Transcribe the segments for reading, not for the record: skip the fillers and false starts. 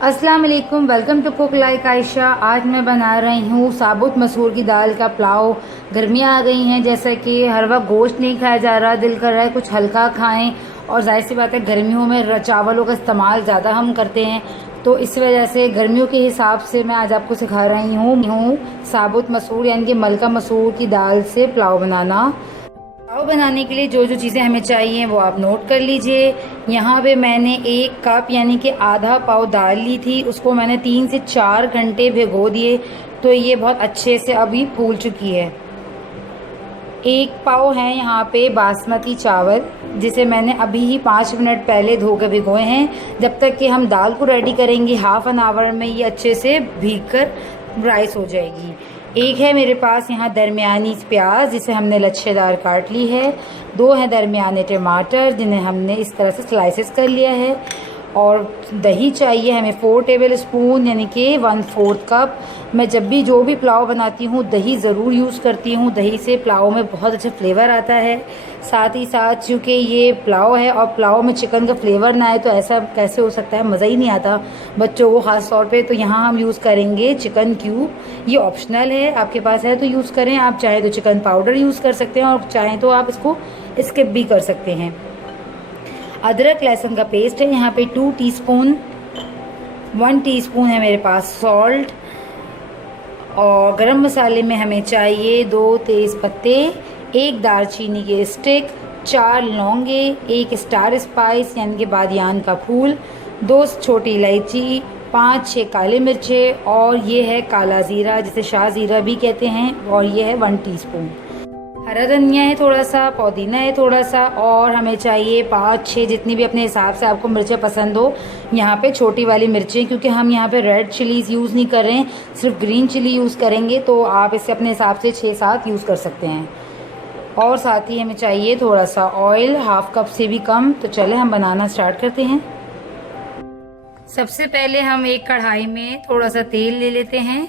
अस्सलाम वालेकुम, welcome to cook like Ayesha. आज मैं बना रही हूँ साबुत मसूर की दाल का पुलाव। गर्मियाँ आ गई हैं, जैसा कि हर वक्त गोश्त नहीं खाया जा रहा, दिल कर रहा है कुछ हल्का खाएं। और जाहिर सी बात है, गर्मियों में चावलों का इस्तेमाल ज़्यादा हम करते हैं, तो इस वजह से गर्मियों के हिसाब से मैं आज आपको सिखा रही हूँ साबुत मसूर यानी कि मलका मसूर की दाल से पुलाव बनाना। पुलाव बनाने के लिए जो जो चीज़ें हमें चाहिए वो आप नोट कर लीजिए। यहाँ पे मैंने 1 कप यानी कि आधा पाव दाल ली थी, उसको मैंने 3 से 4 घंटे भिगो दिए, तो ये बहुत अच्छे से अभी फूल चुकी है। 1 पाव है यहाँ पे बासमती चावल, जिसे मैंने अभी ही 5 मिनट पहले धो के भिगोए हैं। जब तक कि हम दाल को रेडी करेंगे, हाफ एन आवर में ये अच्छे से भीग कर राइस हो जाएगी। एक है मेरे पास यहाँ दरमियानी प्याज, जिसे हमने लच्छेदार काट ली है। 2 हैं दरमियाने टमाटर, जिन्हें हमने इस तरह से स्लाइसेस कर लिया है। और दही चाहिए हमें 4 टेबल स्पून यानी कि 1/4 कप। मैं जब भी जो भी पुलाव बनाती हूँ दही ज़रूर यूज़ करती हूँ, दही से पुलाव में बहुत अच्छा फ्लेवर आता है। साथ ही साथ चूँकि ये पुलाव है और पुलाव में चिकन का फ्लेवर ना आए तो ऐसा कैसे हो सकता है, मज़ा ही नहीं आता बच्चों को ख़ास तौर पे। तो यहाँ हम यूज़ करेंगे चिकन क्यूब। ये ऑप्शनल है, आपके पास है तो यूज़ करें, आप चाहें तो चिकन पाउडर यूज़ कर सकते हैं और चाहें तो आप इसको स्किप भी कर सकते हैं। अदरक लहसुन का पेस्ट है यहाँ पे 2 टीस्पून। 1 टीस्पून है मेरे पास सॉल्ट। और गरम मसाले में हमें चाहिए 2 तेज़ पत्ते, 1 दालचीनी की स्टिक, 4 लौंगे, 1 स्टार स्पाइस यानी कि बादियान का फूल, 2 छोटी इलायची, 5-6 काले मिर्चे, और ये है काला ज़ीरा जिसे शाह ज़ीरा भी कहते हैं, और ये है 1 टीस्पून। हरा धनिया है थोड़ा सा, पुदीना है थोड़ा सा, और हमें चाहिए 5-6 जितनी भी अपने हिसाब से आपको मिर्चें पसंद हो। यहाँ पे छोटी वाली मिर्चें, क्योंकि हम यहाँ पे रेड चिलीज़ यूज़ नहीं कर रहे हैं, सिर्फ ग्रीन चिली यूज़ करेंगे, तो आप इसे अपने हिसाब से 6-7 यूज़ कर सकते हैं। और साथ ही हमें चाहिए थोड़ा सा ऑयल, 1/2 कप से भी कम। तो चले हम बनाना स्टार्ट करते हैं। सबसे पहले हम एक कढ़ाई में थोड़ा सा तेल ले लेते हैं,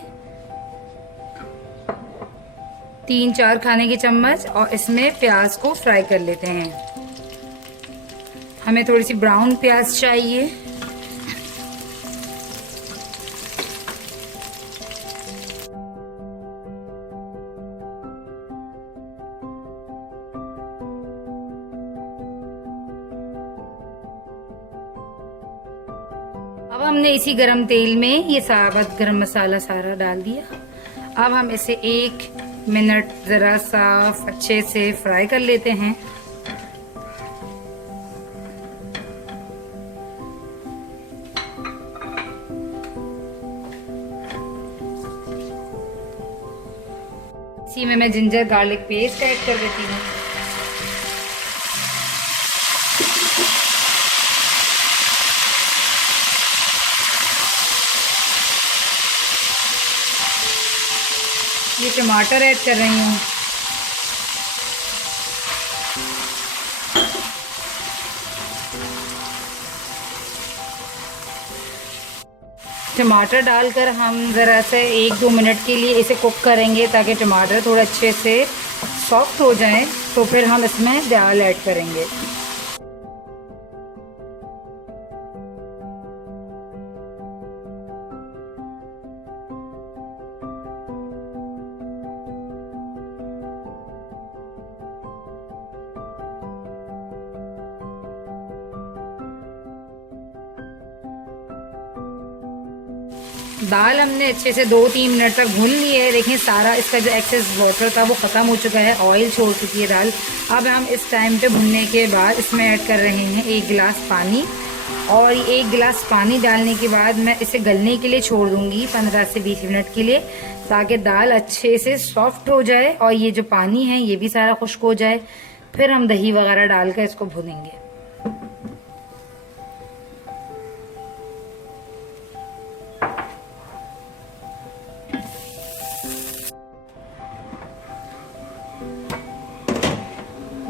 3-4 खाने के चम्मच, और इसमें प्याज को फ्राई कर लेते हैं। हमें थोड़ी सी ब्राउन प्याज चाहिए। अब हमने इसी गरम तेल में ये साबुत गरम मसाला सारा डाल दिया। अब हम इसे 1 मिनट ज़रा सा अच्छे से फ्राई कर लेते हैं। इसी में मैं जिंजर गार्लिक पेस्ट ऐड कर देती हूँ। ये टमाटर ऐड कर रही हूँ। टमाटर डालकर हम ज़रा से 1-2 मिनट के लिए इसे कुक करेंगे, ताकि टमाटर थोड़े अच्छे से सॉफ्ट हो जाएं। तो फिर हम इसमें दाल ऐड करेंगे। दाल हमने अच्छे से 2-3 मिनट तक भून ली है। देखिए सारा इसका जो एक्सेस वाटर था वो ख़त्म हो चुका है, ऑयल छोड़ चुकी है दाल। अब हम इस टाइम पे भुनने के बाद इसमें ऐड कर रहे हैं 1 गिलास पानी। और 1 गिलास पानी डालने के बाद मैं इसे गलने के लिए छोड़ दूंगी 15 से 20 मिनट के लिए, ताकि दाल अच्छे से सॉफ्ट हो जाए और ये जो पानी है ये भी सारा खुश्क हो जाए। फिर हम दही वगैरह डालकर इसको भुनेंगे।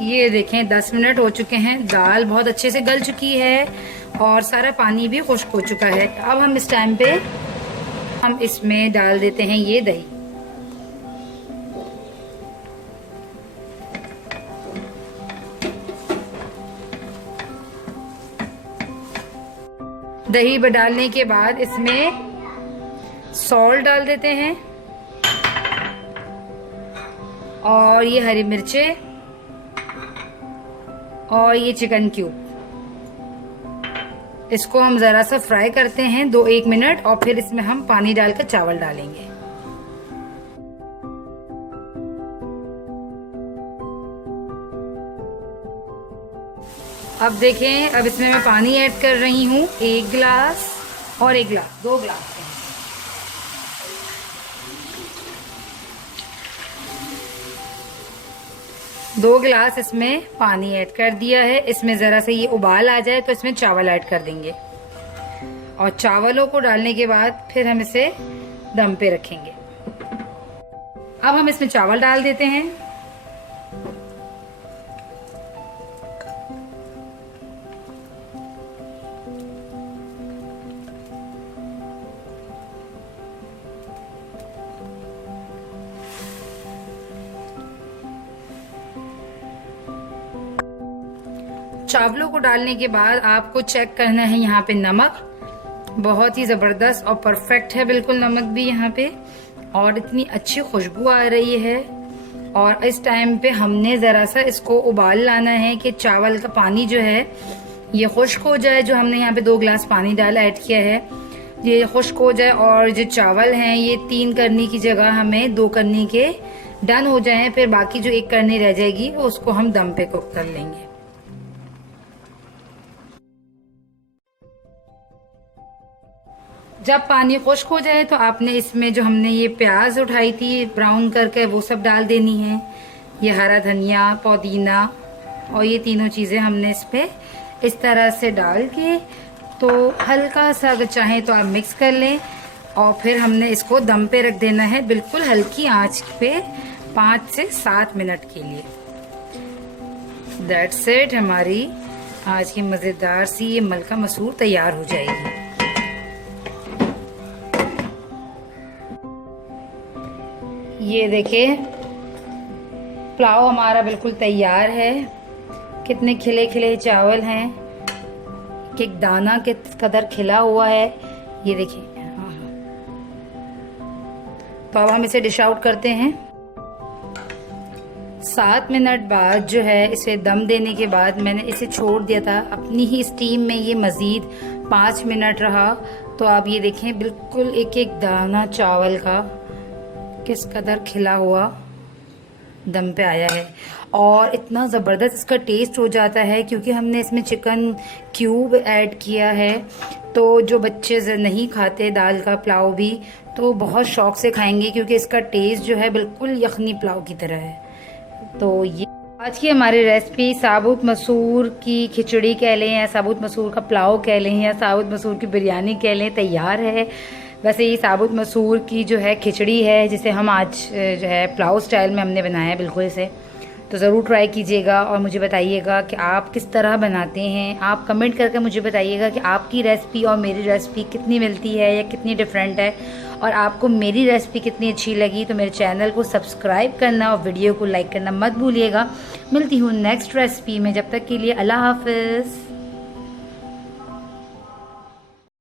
ये देखें 10 मिनट हो चुके हैं, दाल बहुत अच्छे से गल चुकी है और सारा पानी भी खुश्क हो चुका है। अब हम इस टाइम पे हम इसमें डाल देते हैं ये दही। दही डालने के बाद इसमें सॉल्ट डाल देते हैं और ये हरी मिर्चें और ये चिकन क्यूब। इसको हम ज़रा सा फ्राई करते हैं 2-1 मिनट और फिर इसमें हम पानी डालकर चावल डालेंगे। अब देखें, अब इसमें मैं पानी ऐड कर रही हूँ 1 गिलास और 1 गिलास, 2 गिलास। 2 गिलास इसमें पानी ऐड कर दिया है। इसमें ज़रा सा ये उबाल आ जाए तो इसमें चावल ऐड कर देंगे और चावलों को डालने के बाद फिर हम इसे दम पे रखेंगे। अब हम इसमें चावल डाल देते हैं। चावलों को डालने के बाद आपको चेक करना है यहाँ पे नमक। बहुत ही ज़बरदस्त और परफेक्ट है बिल्कुल नमक भी यहाँ पे, और इतनी अच्छी खुशबू आ रही है। और इस टाइम पे हमने ज़रा सा इसको उबाल लाना है कि चावल का पानी जो है ये खुश्क हो जाए। जो हमने यहाँ पे 2 गिलास पानी डाला ऐड किया है, ये खुश्क हो जाए और जो चावल हैं ये 3 करनी की जगह हमें 2 करनी के डन हो जाए। फिर बाकी जो 1 करनी रह जाएगी वो उसको हम दम पे कुक कर लेंगे। जब पानी खुश्क हो जाए तो आपने इसमें जो हमने ये प्याज उठाई थी ब्राउन करके वो सब डाल देनी है। ये हरा धनिया, पुदीना और ये तीनों चीज़ें हमने इस पे इस तरह से डाल के तो हल्का सा अगर चाहें तो आप मिक्स कर लें और फिर हमने इसको दम पे रख देना है बिल्कुल हल्की आंच पे 5 से 7 मिनट के लिए। दैट्स इट, हमारी आज की मज़ेदार सी ये मलका मसूर तैयार हो जाएगी। ये देखिए पुलाव हमारा बिल्कुल तैयार है। कितने खिले खिले चावल हैं, एक दाना के कदर खिला हुआ है। ये देखिए, तो अब हम इसे डिश आउट करते हैं। 7 मिनट बाद जो है इसे दम देने के बाद मैंने इसे छोड़ दिया था अपनी ही स्टीम में। ये मज़ीद 5 मिनट रहा तो आप ये देखें बिल्कुल एक एक दाना चावल का किस कदर खिला हुआ दम पे आया है और इतना ज़बरदस्त इसका टेस्ट हो जाता है क्योंकि हमने इसमें चिकन क्यूब ऐड किया है। तो जो बच्चे नहीं खाते दाल का पुलाव भी तो बहुत शौक़ से खाएंगे क्योंकि इसका टेस्ट जो है बिल्कुल यखनी पुलाव की तरह है। तो ये आज की हमारी रेसिपी साबुत मसूर की खिचड़ी कह लें या साबुत मसूर का पुलाव कह लें या साबुत मसूर की बिरयानी कह लें तैयार है। वैसे ये साबुत मसूर की जो है खिचड़ी है जिसे हम आज जो है पुलाव स्टाइल में हमने बनाया है बिल्कुल से। तो ज़रूर ट्राई कीजिएगा और मुझे बताइएगा कि आप किस तरह बनाते हैं। आप कमेंट करके मुझे बताइएगा कि आपकी रेसिपी और मेरी रेसिपी कितनी मिलती है या कितनी डिफरेंट है और आपको मेरी रेसिपी कितनी अच्छी लगी। तो मेरे चैनल को सब्सक्राइब करना और वीडियो को लाइक करना मत भूलिएगा। मिलती हूँ नेक्स्ट रेसिपी में, जब तक के लिए अल्लाह हाफ़िज़।